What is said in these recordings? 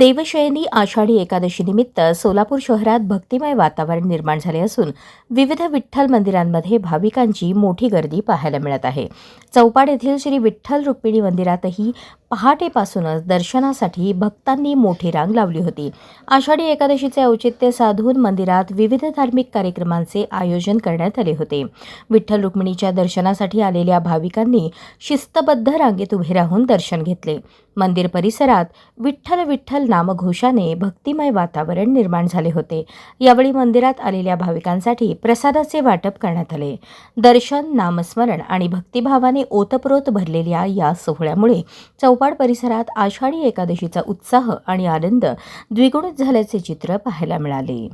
देवशयनी आषाढी एकादशी निमित्त सोलापूर शहरात भक्तिमय वातावरण निर्माण झाले असून विविध विठ्ठल मंदिरांमध्ये भाविकांची मोठी गर्दी पाहायला मिळत आहे। चौपाड येथील श्री विठ्ठल रुक्मिणी मंदिरातही पहाटेपासूनच दर्शनासाठी भक्तांनी मोठी रांग लावली होती। आषाढी एकादशीचे औचित्य साधून मंदिरात विविध धार्मिक कार्यक्रमांचे आयोजन करण्यात आले होते। विठ्ठल रुक्मिणीच्या दर्शनासाठी आलेल्या भाविकांनी शिस्तबद्ध रांगेत उभे राहून दर्शन घेतले। मंदिर परिसरात विठ्ठल विठ्ठल नामघोषाने भक्तिमय वातावरण निर्माण झाले होते। यावेळी मंदिरात आलेल्या भाविकांसाठी प्रसादाचे वाटप करण्यात आले। दर्शन, नामस्मरण आणि भक्तिभावाने ओतप्रोत भरलेल्या या सोहळ्यामुळे चौपाड परिसरात आषाढी एकादशीचा उत्साह आणि आनंद द्विगुणित झाल्याचे चित्र पाहायला मिळाले।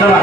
चला